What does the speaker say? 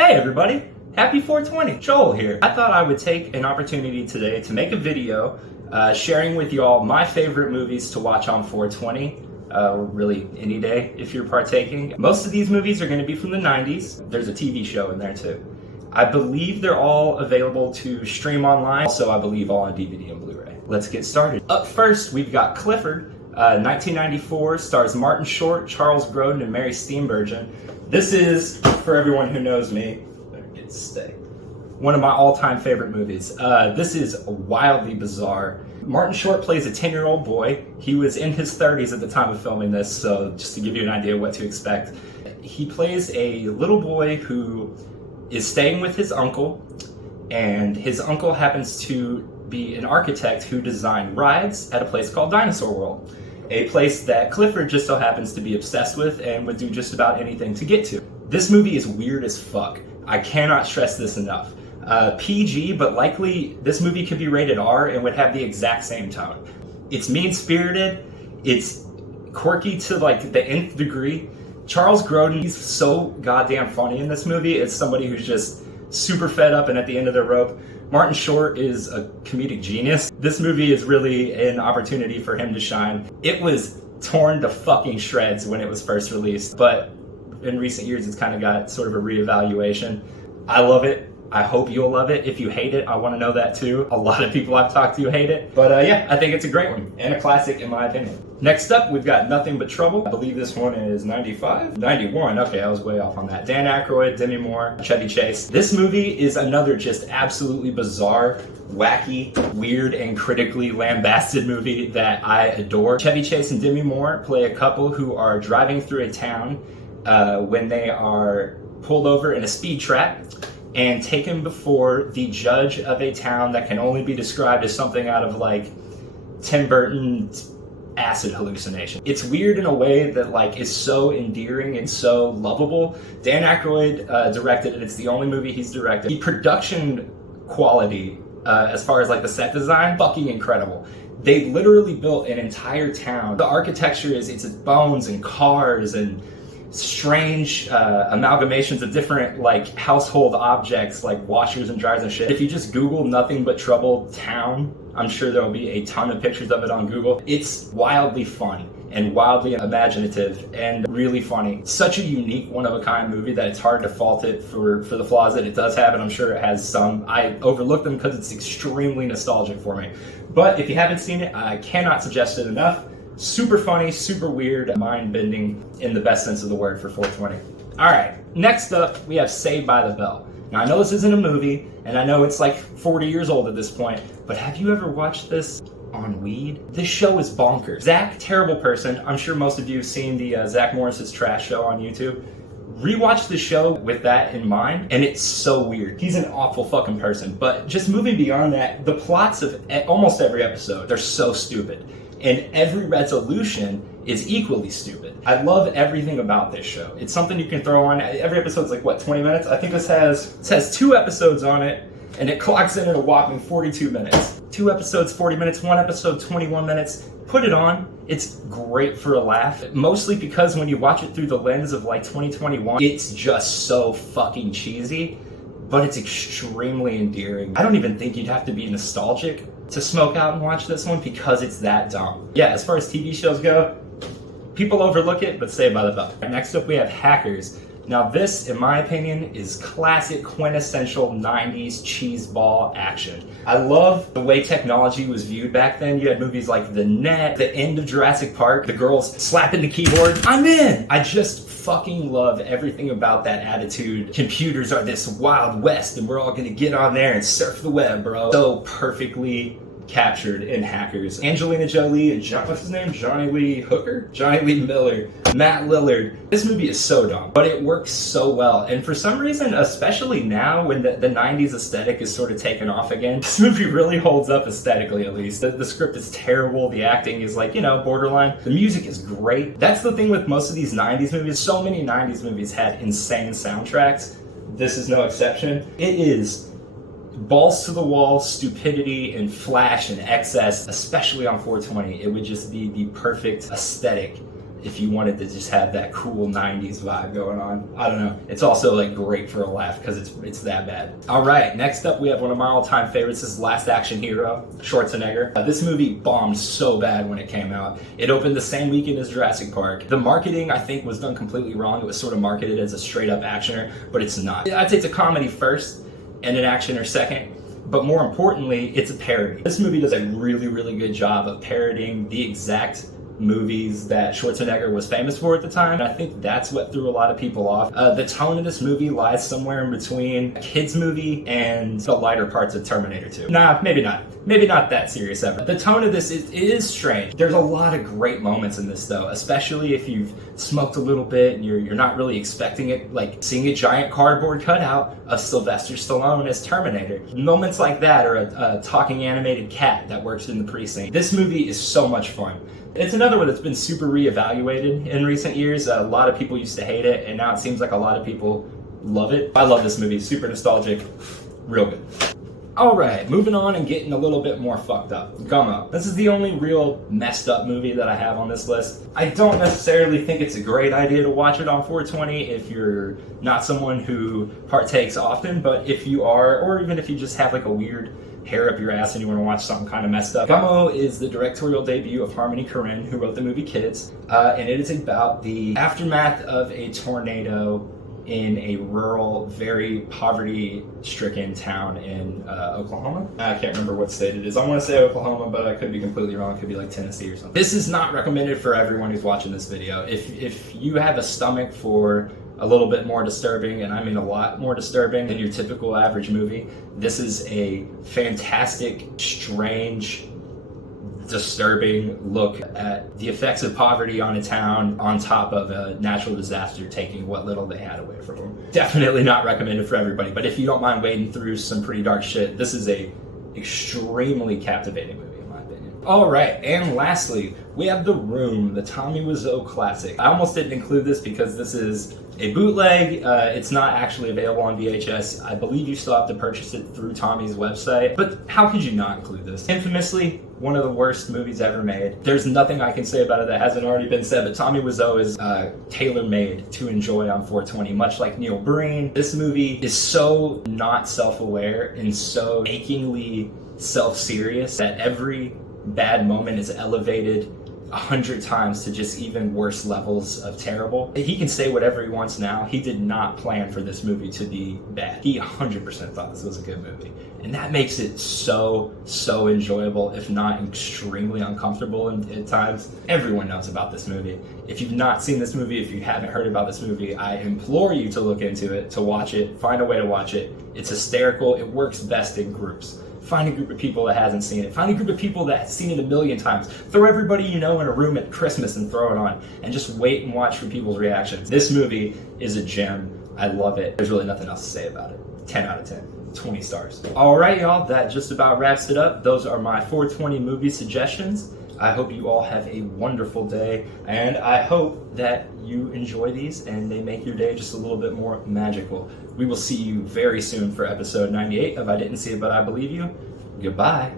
Hey everybody, happy 420, Joel here. I thought I would take an opportunity today to make a video sharing with y'all my favorite movies to watch on 420, or really any day if you're partaking. Most of these movies are going to be from the 90s. There's a TV show in there too. I believe they're all available to stream online, also I believe all on DVD and Blu-ray. Let's get started. Up first, we've got Clifford, 1994, stars Martin Short, Charles Grodin, and Mary Steenburgen. This is, for everyone who knows me, better get to stay, one of my all-time favorite movies. This is wildly bizarre. Martin Short plays a 10-year-old boy. He was in his 30s at the time of filming this, so just to give you an idea of what to expect. He plays a little boy who is staying with his uncle, and his uncle happens to be an architect who designed rides at a place called Dinosaur World, a place that Clifford just so happens to be obsessed with and would do just about anything to get to. This movie is weird as fuck. I cannot stress this enough. PG, but likely this movie could be rated R and would have the exact same tone. It's mean-spirited, it's quirky to like the nth degree. Charles Grodin, he's so goddamn funny in this movie. It's somebody who's just super fed up and at the end of their rope. Martin Short is a comedic genius. This movie is really an opportunity for him to shine. It was torn to fucking shreds when it was first released, but in recent years it's kind of got sort of a reevaluation. I love it. I hope you'll love it. If you hate it, I want to know that too. A lot of people I've talked to hate it. But yeah, I think it's a great one and a classic in my opinion. Next up, we've got Nothing But Trouble. I believe this one is 95? 91. Okay, I was way off on that. Dan Aykroyd, Demi Moore, Chevy Chase. This movie is another just absolutely bizarre, wacky, weird, and critically lambasted movie that I adore. Chevy Chase and Demi Moore play a couple who are driving through a town when they are pulled over in a speed trap and taken before the judge of a town that can only be described as something out of like Tim Burton's acid hallucination. It's weird in a way that like is so endearing and so lovable. Dan Aykroyd directed it. It's the only movie he's directed. The production quality as far as like the set design, fucking incredible. They literally built an entire town. The architecture is it's bones and cars and strange amalgamations of different like household objects like washers and dryers and shit. If you just Google Nothing But Trouble town, I'm sure there will be a ton of pictures of it on Google. It's wildly fun and wildly imaginative and really funny. Such a unique, one-of-a-kind movie that it's hard to fault it for the flaws that it does have, and I'm sure it has some. I overlook them because it's extremely nostalgic for me. But if you haven't seen it, I cannot suggest it enough. Super funny, super weird, mind-bending in the best sense of the word for 420. All right, next up, we have Saved by the Bell. Now, I know this isn't a movie, and I know it's like 40 years old at this point, but have you ever watched this on weed? This show is bonkers. Zach, terrible person. I'm sure most of you have seen the Zach Morris's Trash Show on YouTube. Rewatch the show with that in mind, and it's so weird. He's an awful fucking person, but just moving beyond that, the plots of almost every episode, they're so stupid. And every resolution is equally stupid. I love everything about this show. It's something you can throw on. Every episode's like, what, 20 minutes? I think this has 2 episodes on it, and it clocks in at a whopping 42 minutes. 2 episodes, 40 minutes, 1 episode, 21 minutes. Put it on. It's great for a laugh. Mostly because when you watch it through the lens of like 2021, it's just so fucking cheesy, but it's extremely endearing. I don't even think you'd have to be nostalgic to smoke out and watch this one because it's that dumb. Yeah, as far as TV shows go, people overlook it, but Saved by the Bell. Next up, we have Hackers. Now this, in my opinion, is classic quintessential 90s cheeseball action. I love the way technology was viewed back then. You had movies like The Net, the end of Jurassic Park, the girls slapping the keyboard. I'm in! I just fucking love everything about that attitude. Computers are this wild west and we're all gonna get on there and surf the web, bro. So perfectly captured in Hackers. Angelina Jolie and what's his name? Johnny Lee Hooker? Johnny Lee Miller. Matt Lillard. This movie is so dumb, but it works so well. And for some reason, especially now when the 90s aesthetic is sort of taken off again, this movie really holds up aesthetically at least. The script is terrible. The acting is like, borderline. The music is great. That's the thing with most of these 90s movies. So many 90s movies had insane soundtracks. This is no exception. It is balls to the wall stupidity and flash and excess, especially on 420. It would just be the perfect aesthetic if you wanted to just have that cool 90s vibe going on. I don't know. It's also like great for a laugh because it's that bad. All right, next up we have one of my all-time favorites. This is Last Action Hero, Schwarzenegger. This movie bombed so bad when it came out. It opened the same weekend as Jurassic Park. The marketing, I think, was done completely wrong. It was sort of marketed as a straight-up actioner, but it's not. I'd say it's a comedy first and an actioner second. But more importantly, it's a parody. This movie does a really, really good job of parodying the exact movies that Schwarzenegger was famous for at the time. And I think that's what threw a lot of people off. The tone of this movie lies somewhere in between a kid's movie and the lighter parts of Terminator 2. Nah, maybe not. Maybe not that serious ever. The tone of this is strange. There's a lot of great moments in this though, especially if you've smoked a little bit and you're not really expecting it, like seeing a giant cardboard cutout of Sylvester Stallone as Terminator. Moments like that, or a talking animated cat that works in the precinct. This movie is so much fun. It's another one that's been super reevaluated in recent years. A lot of people used to hate it, and now it seems like a lot of people love it. I love this movie. Super nostalgic. Real good. Alright, moving on and getting a little bit more fucked up. Gummo. This is the only real messed up movie that I have on this list. I don't necessarily think it's a great idea to watch it on 420 if you're not someone who partakes often, but if you are, or even if you just have like a weird hair up your ass and you want to watch something kind of messed up. Gummo is the directorial debut of Harmony Korine, who wrote the movie Kids, and it is about the aftermath of a tornado in a rural, very poverty-stricken town in Oklahoma. I can't remember what state it is. I want to say Oklahoma, but I could be completely wrong. It could be like Tennessee or something. This is not recommended for everyone who's watching this video. If you have a stomach for a little bit more disturbing, and I mean a lot more disturbing than your typical average movie, this is a fantastic, strange, disturbing look at the effects of poverty on a town on top of a natural disaster taking what little they had away from them. Definitely not recommended for everybody, but if you don't mind wading through some pretty dark shit, this is a extremely captivating movie. Alright, and lastly, we have The Room, the Tommy Wiseau classic. I almost didn't include this because this is a bootleg. It's not actually available on VHS. I believe you still have to purchase it through Tommy's website. But how could you not include this? Infamously, one of the worst movies ever made. There's nothing I can say about it that hasn't already been said, but Tommy Wiseau is tailor-made to enjoy on 420, much like Neil Breen. This movie is so not self-aware and so achingly self-serious that every bad moment is elevated 100 times to just even worse levels of terrible. He can say whatever he wants now. He did not plan for this movie to be bad. He 100% thought this was a good movie. And that makes it so enjoyable, if not extremely uncomfortable at times. Everyone knows about this movie. If you've not seen this movie, if you haven't heard about this movie, I implore you to look into it, to watch it, find a way to watch it. It's hysterical. It works best in groups. Find a group of people that hasn't seen it. Find a group of people that has seen it a million times. Throw everybody you know in a room at Christmas and throw it on. And just wait and watch for people's reactions. This movie is a gem. I love it. There's really nothing else to say about it. 10 out of 10. 20 stars. Alright y'all, that just about wraps it up. Those are my 420 movie suggestions. I hope you all have a wonderful day, and I hope that you enjoy these and they make your day just a little bit more magical. We will see you very soon for episode 98 of I Didn't See It But I Believe You. Goodbye.